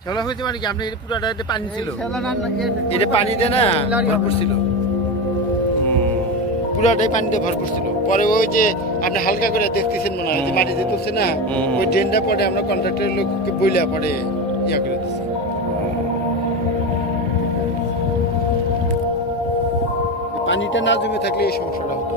হয়েছে মানে কি? আপনি এটা পুরাটা এটা পানি ছিল এটা পানিতে না ভরপুর ছিল। পুরাটাই পানিতে ভরপুর ছিল। পরে ওই যে আপনি হালকা করে দেখতেছেন মনে হয় যে মাটিতে তুলছে না। ওই ড্রেনটা পরে আমরা কন্ট্রাক্টরের লোককে বইলা পরে ইয়া করে দিচ্ছি পানিটা না জমে থাকলে এই সমস্যাটা হতো।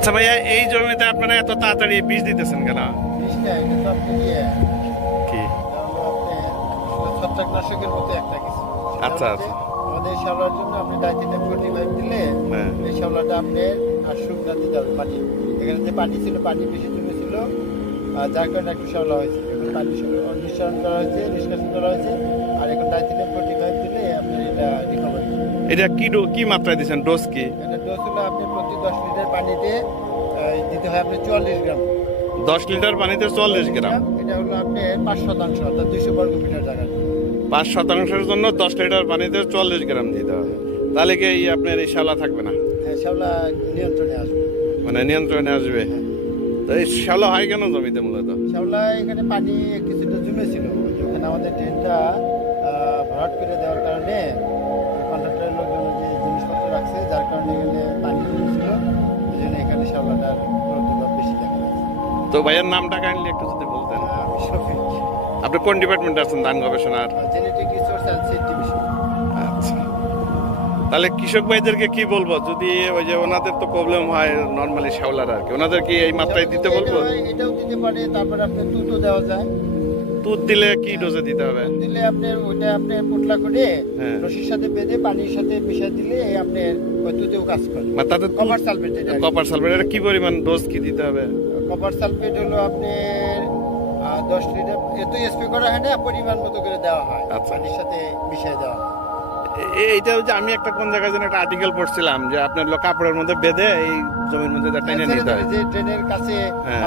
আচ্ছা ভাইয়া এই জমিতে আপনারা এত তাড়াতাড়ি বীজ দিতেছেন কেন? আপনি কি? ছত্রাকনাশকের মতো একটা কিছু। আচ্ছা, আচ্ছা। আমাদের জন্য আপনি দিলে হ্যাঁ। এই আপনি আর শুকনা দিতে হবে পানি। এখানে যে পানি ছিল পানি বেশি জমে ছিল আর যার কারণে একটু হয়েছে। এখন পানি নিঃসরণ করা হয়েছে নিষ্কাশন করা হয়েছে আর এখন দিলে আপনার এটা রিকভার এটা কি ডো- কি মাত্রায় দিচ্ছেন? ডোজ কি? আপনি প্রতি দশ লিটার পানিতে দিতে হয় আপনি চুয়াল্লিশ গ্রাম। দশ লিটার পানিতে চল্লিশ গ্রাম? এটা হলো আপনি পাঁচ শতাংশ অর্থাৎ দুইশো বর্গ মিটার জায়গা। পাঁচ শতাংশের জন্য দশ লিটার পানিতে চল্লিশ গ্রাম দিতে হবে। তাহলে কি এই আপনার এই শালা থাকবে না? হ্যাঁ শ্যাওলা নিয়ন্ত্রণে আসবে। মানে নিয়ন্ত্রণে আসবে? তো এই শালা হয় কেন জমিতে মূলত? শ্যাওলা এখানে পানি কিছুটা জমেছিল। ওখানে আমাদের ড্রেনটা ভরাট করে দেওয়ার কারণে তো ভাইয়ের নামটা কাইন্ডলি একটু যদি বলতেন। আপনি কোন ডিপার্টমেন্টে আছেন ধান গবেষণার? আচ্ছা। তাহলে কৃষক ভাইদেরকে কি বলব? যদি ওই যে ওনাদের তো প্রবলেম হয় নর্মালি শ্যাওলার আর কি। ওনাদের কি এই মাত্রায় দিতে বলব? এটাও দিতে পারে। তারপরে আপনার দুটো দেওয়া যায়। দুধ দিলে কি ডোজে দিতে হবে? দিলে আপনি ওইটা আপনি পোটলা করে হ্যাঁ। রশির সাথে বেঁধে পানির সাথে মিশা দিলে আপনি দুধেও কাজ করে। মানে তাতে কপার সালফেট কপার সালফেট এটা কি পরিমাণ ডোজ কি দিতে হবে? কপার সালফেট হলো আপনার দশ লিটার এত স্প্রে করা হয় না পরিমাণ মতো করে দেওয়া হয় আচ্ছা। পানির সাথে মিশিয়ে দেওয়া হয় এইটা হচ্ছে আমি একটা কোন জায়গায় যেন একটা আর্টিকেল পড়ছিলাম যে আপনার কাপড়ের মধ্যে বেঁধে এই জমির মধ্যে যা টেনে নিতে হয় যে ট্রেনের কাছে হ্যাঁ।